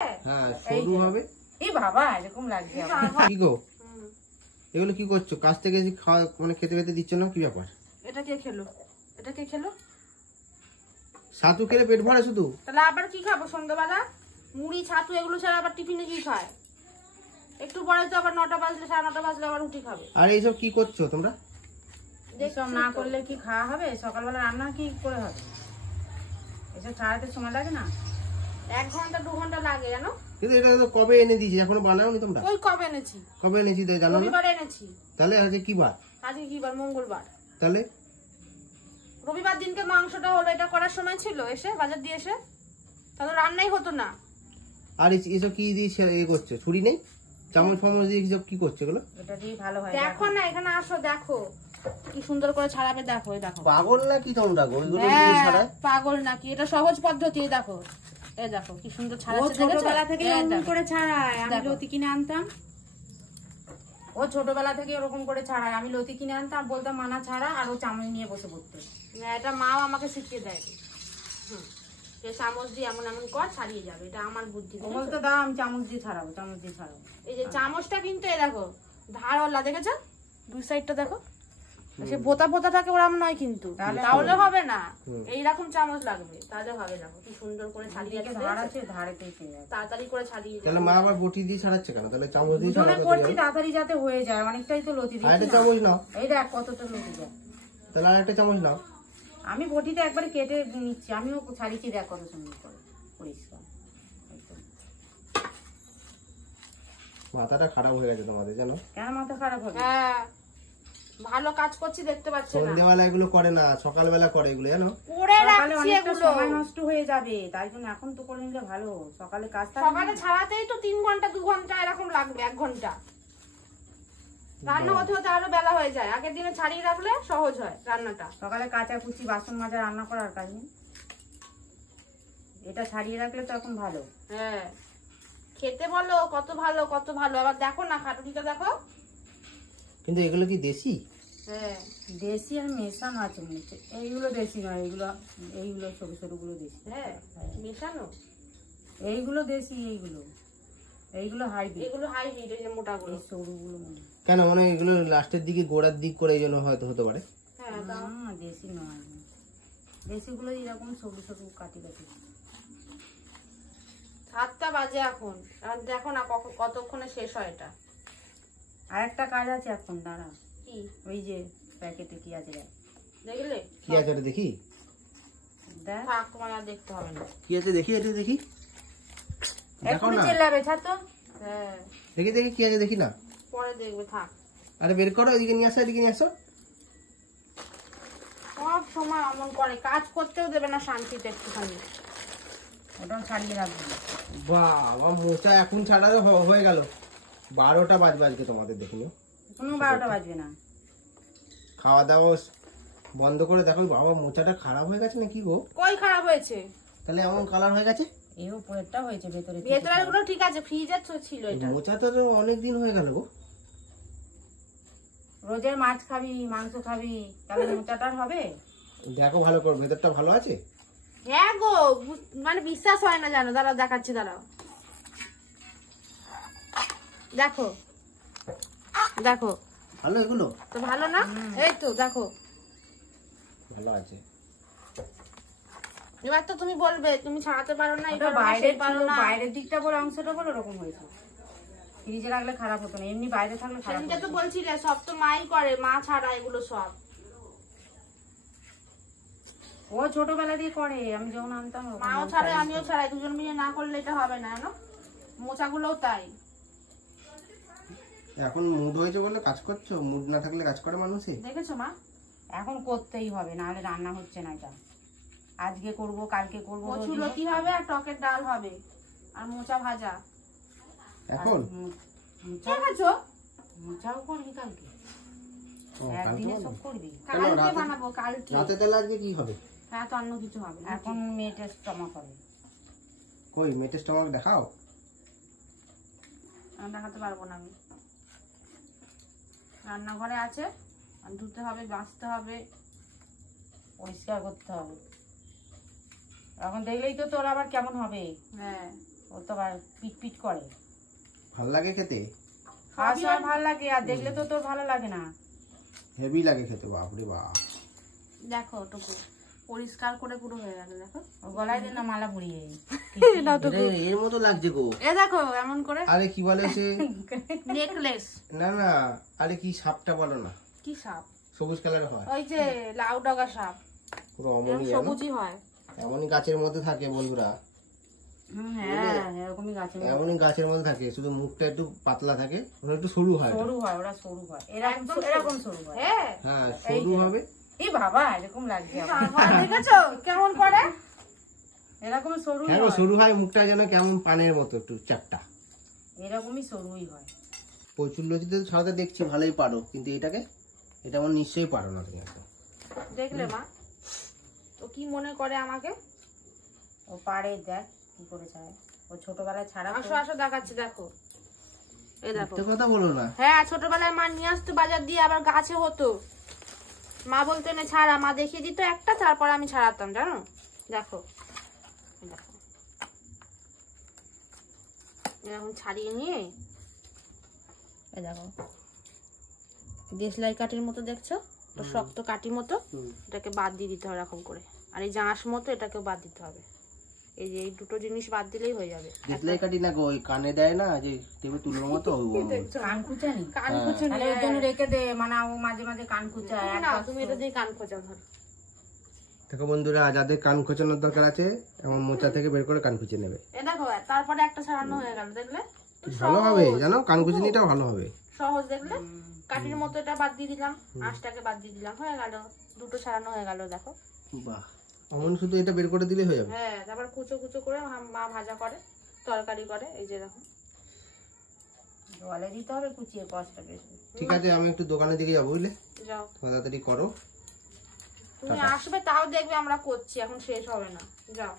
হ্যাঁ সরু হবে। এই বাবা এরকম লাগছে কি গো এগুলো কি করছো? কাছ থেকে খাওয়া মানে খেতে খেতে দিচ্ছ না, কি ব্যাপার? এটা কে খেলো? এটা কে খেলো? ছাতু খেলে পেট ভরে শুধু? তাহলে আবার কি খাবো সন্ধ্যাবেলা? মুড়ি ছাতু এগুলো ছাড়া আবার টিফিনে কি খায়? একটু পরে তো আবার 9টা বাজলে 9:30 বাজলে আবার রুটি খাবে। আর এইসব কি করছো তোমরা? এসব না করলে কি খাওয়া হবে? সকালবেলা রান্না কি করে হবে? এসব ছাড়াতে সময় লাগে না? 1 ঘন্টা 2 ঘন্টা লাগে জানো? কিন্তু এটা তো কবে এনে দিয়েছি, এখনো বানাওনি তোমরা? ওই কবে এনেছি? কবে এনেছি তাই জানো না? রবিবার এনেছি। তাহলে আজকে কি বার? আজকে কি বার? মঙ্গলবার। তাহলে রবিবার দিনকে মাংসটা হলো, এটা করার সময় ছিল এসে বাজার দিয়ে এসে? তাহলে রান্নাই হতো না। আর এসব কি দিয়ে এ করছো? ছুরি নেই, চামচ ফামচ দিয়ে এসব কি করছো এগুলো? এটা দিয়ে ভালো হয়। দেখো না, এখানে আসো দেখো কি সুন্দর করে ছাড়াবে। দেখো এই দেখো। পাগল নাকি তোমরা গো? এগুলো দিয়ে ছাড়ায়? পাগল নাকি? এটা সহজ পদ্ধতি। দেখো এই দেখো কি সুন্দর ছাড়াচ্ছে। ছোটবেলা থেকে এরকম করে ছাড়ায়। আমি লতি কিনে আনতাম। ও ছোটবেলা থেকে এরকম করে ছাড়ায়। আমি লতি কিনে আনতাম, বলতাম মানা ছাড়া, আর ও চামচ নিয়ে বসে পড়তো। এটা মাও আমাকে শিখিয়ে দেয়। চামচ দিয়ে এমন এমন কর, ছাড়িয়ে যাবে। এটা আমার বুদ্ধি। বলতে দাও আমি চামচ দিয়ে ছাড়াবো, চামচ দিয়ে ছাড়াবো। এই যে চামচটা কিন্তু এই দেখো ধারওয়ালা, দেখেছো? দুই সাইডটা দেখো। সে বোতা বোতাটাকে ওরকম নয় কিন্তু, তাহলে হবে না। এইরকম চামচ লাগবে, তাহলে হবে। দেখো কি সুন্দর করে ছাড়িয়ে ধার আছে, ধারে পেতে তাড়াতাড়ি করে ছাড়িয়ে। তাহলে মা আবার বটি দিয়ে ছাড়াচ্ছে কেন? তাহলে চামচ দিয়ে ছাড়াতে করছি তাড়াতাড়ি যাতে হয়ে যায়। অনেকটাই তো লতি দিই। আরেকটা চামচ নাও। এই দেখ কতটা লতি যায়। তাহলে আরেকটা চামচ নাও। আমি বটিতে একবারে কেটে নিচ্ছি। আমিও ছাড়িয়েছি, দেখ কত সুন্দর করে পরিষ্কার। মাথাটা খারাপ হয়ে গেছে তোমাদের, জানো? কেন মাথা খারাপ হবে? হ্যাঁ ভালো কাজ করছি, দেখতে পাচ্ছ না? সন্ধ্যাবেলা এগুলো করে না, সকালবেলা করে এগুলো, জানো? করে রাখছি, এগুলো সময় নষ্ট হয়ে যাবে। তাই জন্য এখন তো করে নিলে ভালো। সকালে কাজ থাকে, সকালে ছাড়াতেই তো 3 ঘন্টা 2 ঘন্টা এরকম লাগবে, 1 ঘন্টা। রান্না হতে হতে আরো বেলা হয়ে যায়। আগের দিনে ছাড়িয়ে রাখলে সহজ হয় রান্নাটা। সকালে কাঁচা কুচি বাসন মাজা রান্না করার কাজ নেই। এটা ছাড়িয়ে রাখলে তো এখন ভালো। হ্যাঁ খেতে বলো কত ভালো, কত ভালো। আবার দেখো না খাটুনিটা দেখো। কিন্তু এগুলো কি দেশি? হ্যাঁ দেশি আর মেশানো আছে মনে হচ্ছে। এইগুলো দেশি নয়, এইগুলো সরু সরুগুলো দেশি। হ্যাঁ মেশানো। এইগুলো দেশি, এইগুলো হাইব্রিড। এগুলো হাইব্রিড, এই যে মোটাগুলো, সরুগুলো মনে। কেন মানে এগুলো লাস্টের দিকে গোড়ার দিক করে এই জন্য হয়তো হতে পারে। হ্যাঁ না দেশি নয়, দেশিগুলো এরকম সরু সরু কাটি কাটি। 7টা বাজে এখন। আর দেখো না কতক্ষণে শেষ হয় এটা। আর একটা কাজ আছে এখন, দাঁড়া। কি? ওই যে প্যাকেটে কি আছে দেখলে? কি আছে এটা দেখি। দেখ থাক, তোমার আর দেখতে হবে না। কি আছে দেখি, এটা দেখি। দেখো না, চিল্লাবে ছাতো। হ্যাঁ দেখি দেখি কি আছে দেখি না। পরে দেখবে, থাক। আরে বের করো, এদিকে নিয়ে আসো, এদিকে নিয়ে আসো। সব সময় অমন করে, কাজ করতেও দেবে না শান্তিতে একটুখানি। ওটা ছাড়িয়ে রাখবে। বাবা মোচা এখন ছাড়া হয়ে গেল। 12টা বাজবে আজকে তোমাদের, দেখিনি? কোনো 12টা বাজবে না। খাওয়া দাওয়া বন্ধ করে দেখো। বাবা মোচাটা খারাপ হয়ে গেছে নাকি গো? কই খারাপ হয়েছে? তাহলে এমন কালার হয়ে গেছে। এই উপরেরটা হয়েছে, ভেতরের গুলো ঠিক আছে। ফ্রিজে ছিল এটা। মোচাটা তো অনেক দিন হয়ে গেল গো। রোজের মাছ খাবি, মাংস খাবি, তাহলে মোচাটার হবে? দেখো ভালো করে, ভেতরটা ভালো আছে? হ্যাঁ গো, মানে বিশ্বাস হয় না জানো। দাঁড়াও দেখাচ্ছি, দাঁড়াও। দেখো দেখো ভালো, এগুলো তো ভালো না? এই তো দেখো ভালো আছে। এবার তো তুমি বলবে তুমি ছাড়াতে পারো না, এটা বাইরের দিকটা বলে অংশটা বলে ওরকম হয়েছে। ফ্রিজে রাখলে খারাপ হতো না, এমনি বাইরে থাকলে খারাপ হতো। তো বলছিলে সব তো মাই করে, মা ছাড়া এগুলো সব। ও ছোটবেলা দিয়ে করে, আমি যখন আনতাম মাও ছাড়াই আমিও ছাড়াই। দুজন মিলে না করলে এটা হবে না, জানো? মোচাগুলোও তাই। এখন মুড হয়েছে বলে কাজ করছো, মুড না থাকলে কাজ করে মানুষই। দেখেছো মা, এখন করতেই হবে, না হলে রান্না হচ্ছে না। এটা আজকে করব, কালকে করব। কচুলতি হবে আর টকের ডাল হবে আর মোচা ভাজা। এখন দেখেছো, মোচাও করবি কালকে। একদিনে সব করবি? কালকে বানাবো, কালকে। রাতে তাহলে আজকে কি হবে? রাতে অন্য কিছু হবে। এখন মেয়েটের স্টমাক হবে। কই মেয়েটের স্টমাক দেখাও। দেখাতে পারবো না আমি। রান্নাঘরে আছে, ধুতে হবে, বাঁচতে হবে, পরিষ্কার করতে হবে। এখন দেখলেই তো তোর আবার কেমন হবে। হ্যাঁ ও তো আবার পিট পিট করে। ভাল লাগে খেতে, খাওয়ার সময় ভালো লাগে, আর দেখলে তো তোর ভালো লাগে না। হেভি লাগে খেতে, বাপরে বাপ। দেখো ওটুকু পরিষ্কার করে পুরো হয়ে গেল, দেখো গলায় দিন না মালা পরিয়ে। এর মতো লাগছে গো। এ দেখো এমন করে আরে কি বলে সে নেকলেস। না না, আরে কি সাপটা বলো না, কি সাপ? সবুজ কালার হয়, ওই যে লাউ ডগা সাপ, পুরো অমনি সবুজই হয়। এমনই গাছের মধ্যে থাকে বন্ধুরা, হ্যাঁ এরকমই গাছের এমনই গাছের মধ্যে থাকে, শুধু মুখটা একটু পাতলা থাকে, ওটা একটু সরু হয়। সরু হয়, ওরা সরু হয়, এরকম সরু হয়। হ্যাঁ সরু হবে। এই বাবা এরকম লাগছে দেখেছো কেমন করে, এরকম সরু হ্যাঁ হয়, সরু হয়, মুখটা যেন কেমন পানের মতো একটু চ্যাপটা, এরকমই সরুই হয়। প্রচুর লতিতে ছাড়াতে দেখছি ভালোই পারো, কিন্তু এটা আমার নিশ্চয়ই পারো না তুমি একদম। দেখলে মা ও কি মনে করে আমাকে, ও পারে, দেখ কি করে ছাড়ে, ও ছোটবেলায় ছাড়া। আসো আসো দেখাচ্ছি, দেখো এই দেখো। একটা কথা বলো না। হ্যাঁ ছোটবেলায় মা নিয়ে আসতো বাজার দিয়ে, আবার গাছে হতো, মা বলতো না ছাড়া, মা দেখিয়ে দিত একটা, তারপর আমি ছাড়াতাম, জানো। দেখো দেখো এরকম ছাড়িয়ে নিয়ে, এই দেখো দেশলাই কাঠির মতো দেখছো, তো শক্ত কাঠি মতো, এটাকে বাদ দিয়ে দিতে হবে এরকম করে, আর এই জাঁশ মতো এটাকে বাদ দিতে হবে। এই যে এই দুটো জিনিস বাদ দিলেই হয়ে যাবে। দেখলাই কাটি না গো, ওই কানে দেয় না যে টেবিল তুলোর মতো, কান খুঁচানি, কান খুঁচানি ওর জন্য রেখে দে, মানে ও মাঝে মাঝে কান খুঁচায় না, তুমি এটা দিয়ে কান খোঁচা ধরো। দেখো বন্ধুরা, যাদের কান খোঁচানোর দরকার আছে, এমন মোচা থেকে বের করে কান খুঁচে নেবে। এ দেখো তারপরে একটা ছাড়ানো হয়ে গেল, দেখলে ভালো হবে, জানো কান খুঁচিনিটাও ভালো হবে, সহজ। দেখলে কাঠির মতো এটা বাদ দিয়ে দিলাম, আঁশটাকে বাদ দিয়ে দিলাম, হয়ে গেল, দুটো ছাড়ানো হয়ে গেল। দেখো বাহ, অমন শুধু এটা বের করে দিলে হয়ে যাবে। হ্যাঁ তারপর কুচো কুচো করে মা ভাজা করে, তরকারি করে, এই যে দেখো জলে দিতে হবে কুচিয়ে, কষ্টটা বেশি। ঠিক আছে, আমি একটু দোকানের দিকে যাবো, বুঝলে, যাও তাড়াতাড়ি করো। তুমি আসবে, তাও দেখবে আমরা করছি, এখন শেষ হবে না, যাও।